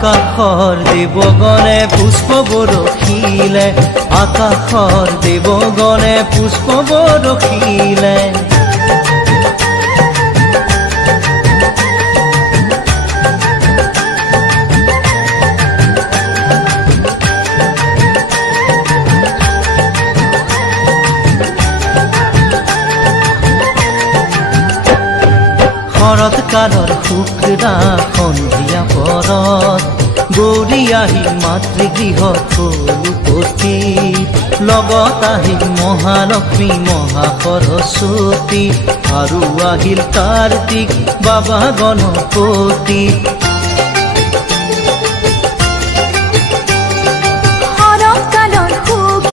আকাশৰ দেৱগণে পুষ্প বৰষিলে, আকাশৰ দেৱগণে পুষ্প বৰষিলে। শৰৎ কালৰ শুক্ৰা সন্ধিয়া পৰত গৌৰী আহি মাতৃগৃহত হ'ল উপস্থিত। লগত আহিল মহালক্ষ্মী মহা সৰস্বতী আৰু আহিল কাৰ্তিক বাবা গণপতি।